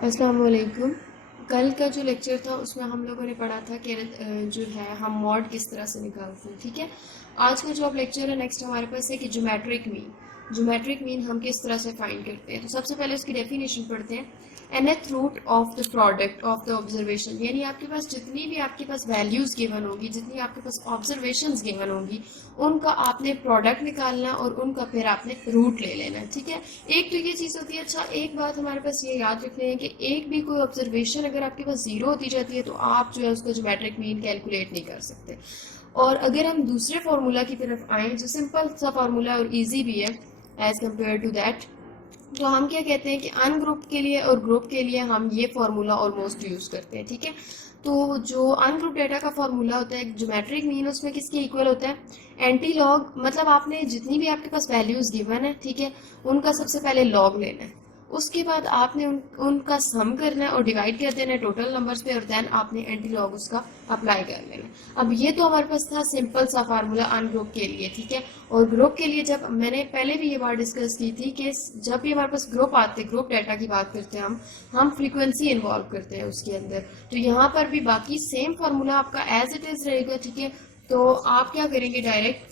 अस्सलाम वालेकुम। कल का जो लेक्चर था उसमें हम लोगों ने पढ़ा था कि जो है हम मॉड किस तरह से निकालते हैं। ठीक है, आज का जो अब लेक्चर है नेक्स्ट हमारे पास है कि ज्योमेट्रिक मीन। ज्योमेट्रिक मीन हम किस तरह से फाइंड करते हैं। तो सबसे पहले उसकी डेफिनेशन पढ़ते हैं। nth root of the product of the observation, यानी आपके पास जितनी भी आपके पास वैल्यूज गिवन होगी, जितनी आपके पास ऑब्जर्वेशंस गिवन होंगी, उनका आपने प्रोडक्ट निकालना और उनका फिर आपने रूट ले लेना है। ठीक है, एक तो ये चीज़ होती है। अच्छा, एक बात हमारे पास ये याद रखनी है कि एक भी कोई ऑब्जर्वेशन अगर आपके पास जीरो होती जाती है तो आप जो है उसका ज्योमेट्रिक मीन कैलकुलेट नहीं कर सकते। और अगर हम दूसरे फार्मूला की तरफ आए जो सिंपल सा फार्मूला और इजी भी है एज कम्पेयर टू दैट, तो हम क्या कहते हैं कि अनग्रुप के लिए और ग्रुप के लिए हम ये फार्मूला ऑलमोस्ट यूज करते हैं। ठीक है, तो जो अनग्रुप डेटा का फार्मूला होता है ज्योमेट्रिक मीन, उसमें किसके इक्वल होता है, एंटी लॉग। मतलब आपने जितनी भी आपके पास वैल्यूज गिवन है, ठीक है, उनका सबसे पहले लॉग लेना है। उसके बाद आपने उनका सम करना है और डिवाइड कर देना है टोटल नंबर्स पे, और देन आपने एंटी लॉग उसका अप्लाई कर लेना है। अब ये तो हमारे पास था सिंपल सा फार्मूला अनग्रुप के लिए। ठीक है, और ग्रुप के लिए जब मैंने पहले भी ये बात डिस्कस की थी कि जब भी हमारे पास ग्रुप आते, ग्रुप डाटा की बात करते हैं हम फ्रीक्वेंसी इन्वॉल्व करते हैं उसके अंदर। तो यहाँ पर भी बाकी सेम फार्मूला आपका एज इट इज रहेगा। ठीक है, तो आप क्या करेंगे, डायरेक्ट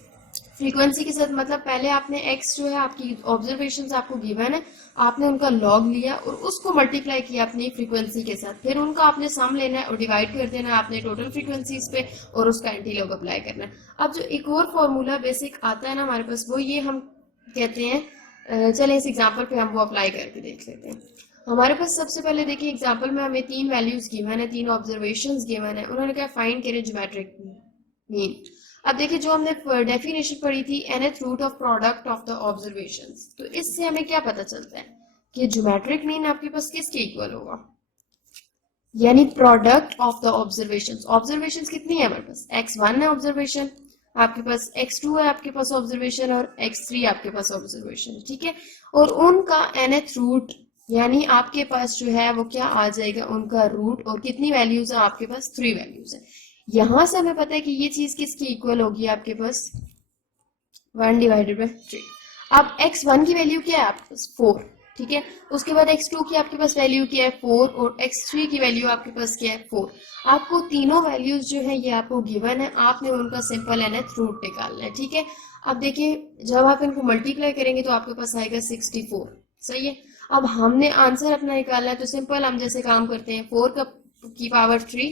फ्रीक्वेंसी के साथ, मतलब पहले आपने एक्स जो है आपकी ऑब्जर्वेशन आपको गिवन है, आपने उनका लॉग लिया और उसको मल्टीप्लाई किया अपनी फ्रीक्वेंसी के साथ, फिर उनका आपने सम लेना है और डिवाइड कर देना है आपने टोटल फ्रीक्वेंसीज पे, और उसका एंटी लॉग अप्लाई करना है। अब जो एक और फॉर्मूला बेसिक आता है ना हमारे पास, वो ये हम कहते हैं, चले इस एग्जाम्पल पे हम वो अप्लाई करके देख लेते हैं। हमारे पास सबसे पहले देखिए एग्जाम्पल में हमें तीन वैल्यूज गिवन है, तीन ऑब्जर्वेशंस गिवन है। उन्होंने क्या फाइंड करे, ज्योमेट्रिक मीन। अब देखिए जो हमने डेफिनेशन पढ़ी थी, nth root of product of the observations, तो इससे हमें क्या पता चलता है कि ज्योमेट्रिक मीन आपके पास किसके इक्वल होगा, यानी product of the observations. Observations कितनी है हमारे पास, x1 है ऑब्जर्वेशन आपके पास, x2 है आपके पास ऑब्जर्वेशन, और x3 आपके पास ऑब्जर्वेशन है। ठीक है, और उनका nth रूट, यानी आपके पास जो है वो क्या आ जाएगा, उनका रूट। और कितनी वैल्यूज है आपके पास, 3 वैल्यूज है। यहां से हमें पता है कि ये चीज किसकी इक्वल होगी आपके पास, 1/3। अब x1 की वैल्यू क्या है आपके पास, 4। ठीक है, उसके बाद x2 की आपके पास वैल्यू क्या है, 4, और x3 की वैल्यू आपके पास क्या है, 4। आपको तीनों वैल्यूज जो है ये आपको गिवन है, आपने उनका सिंपल nth रूट निकालना है। ठीक है, अब देखिए जब आप इनको मल्टीप्लाई करेंगे तो आपके पास आएगा 64। सही है, अब हमने आंसर अपना निकालना है, तो सिंपल हम जैसे काम करते हैं, 4 का की पावर 3,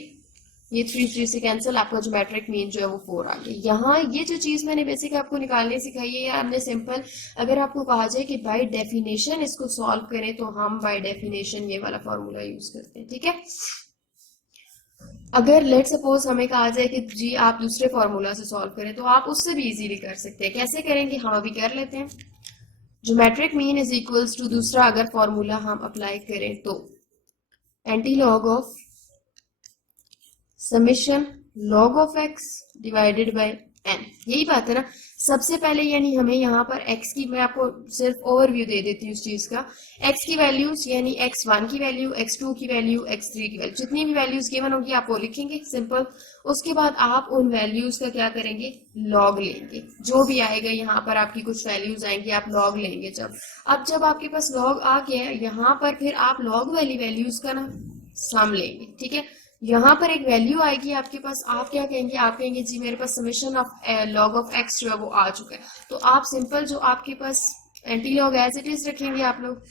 ये 3 से कैंसिल, आपका ज्योमेट्रिक मीन जो है वो 4 आ गया। यहाँ ये जो चीज मैंने बेसिक आपको निकालने सिखाई है, या हमने सिंपल, अगर आपको कहा जाए कि बाय डेफिनेशन इसको सॉल्व करें, तो हम बाय डेफिनेशन ये वाला फॉर्मूला यूज करते हैं। ठीक है, अगर लेट सपोज हमें कहा जाए कि जी आप दूसरे फॉर्मूला से सॉल्व करें, तो आप उससे भी इजीली कर सकते हैं। कैसे करेंगे, हम अभी कर लेते हैं। Geometric mean is equals to दूसरा अगर फॉर्मूला हम अप्लाई करें तो anti log of summation log of x divided by n. यही बात है ना। सबसे पहले यानी हमें यहाँ पर x की, मैं आपको सिर्फ ओवरव्यू दे देती हूँ उस चीज का। x की वैल्यूज यानी x1 की वैल्यू, x2 की वैल्यू, x3 की वैल्यू, जितनी भी वैल्यूज गिवन होगी आप वो लिखेंगे सिंपल। उसके बाद आप उन वैल्यूज का क्या करेंगे, लॉग लेंगे। जो भी आएगा यहाँ पर आपकी कुछ वैल्यूज आएंगी, आप लॉग लेंगे जब। अब जब आपके पास लॉग आ गया यहाँ पर, फिर आप लॉग वाली वैल्यूज का ना सम लेंगे। ठीक है, यहाँ पर एक वैल्यू आएगी आपके पास, आप क्या कहेंगे, आप कहेंगे जी मेरे पास summation of log of x जो है वो आ चुका है। तो आप सिंपल जो आपके पास anti log as it is रखेंगे आप लोग,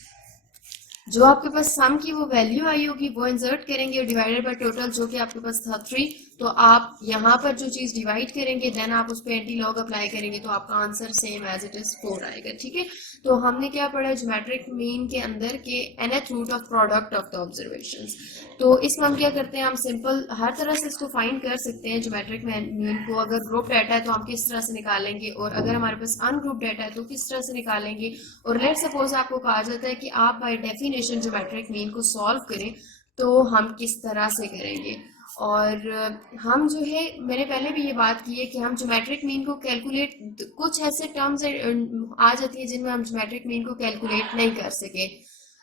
जो आपके पास सम की वो वैल्यू आई होगी वो इंसर्ट करेंगे, और डिवाइडेड बाय टोटल जो कि आपके पास था 3। तो आप यहाँ पर जो चीज डिवाइड करेंगे, देन आप उस पर एंटी लॉग अप्लाई करेंगे, तो आपका answer same as it is 4 आएगा। ठीक है, तो हमने क्या पढ़ा ज्योमेट्रिक मीन के अंदर के nth root of product of the observations. तो इसमें हम क्या करते हैं, हम सिंपल हर तरह से इसको फाइंड कर सकते हैं ज्योमेट्रिक मीन को। अगर ग्रुप डाटा है तो हम किस तरह से निकालेंगे, और अगर हमारे पास अनग्रुप डाटा है तो किस तरह से निकालेंगे। और लेट सपोज आपको कहा जाता है कि आप बाय डेफिनेशन ज्योमेट्रिक मीन को सॉल्व करें, तो हम किस तरह से करेंगे। और हम जो है, मैंने पहले भी ये बात की है कि हम ज्योमेट्रिक मीन को कैलकुलेट, कुछ ऐसे टर्म्स आ जाती है जिनमें हम ज्योमेट्रिक मीन को कैलकुलेट नहीं कर सके।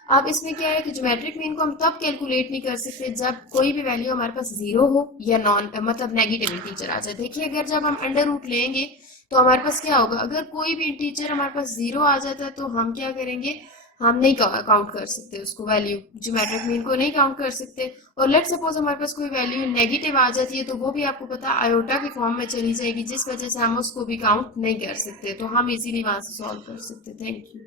अब इसमें क्या है कि ज्योमेट्रिक मीन को हम तब कैलकुलेट नहीं कर सकते जब कोई भी वैल्यू हमारे पास जीरो हो या नॉन, मतलब नेगेटिव इंटीजर आ जाए। देखिए अगर जब हम अंडर रूट लेंगे तो हमारे पास क्या होगा, अगर कोई भी इंटीजर हमारे पास जीरो आ जाता है तो हम क्या करेंगे, हम नहीं काउंट कर सकते उसको, वैल्यू ज्योमेट्रिक मीन को नहीं काउंट कर सकते। और लेट सपोज हमारे पास कोई वैल्यू नेगेटिव आ जाती है तो वो भी आपको पता है आयोटा के फॉर्म में चली जाएगी, जिस वजह से हम उसको भी काउंट नहीं कर सकते, तो हम इजीली वहां से सॉल्व कर सकते। Thank you.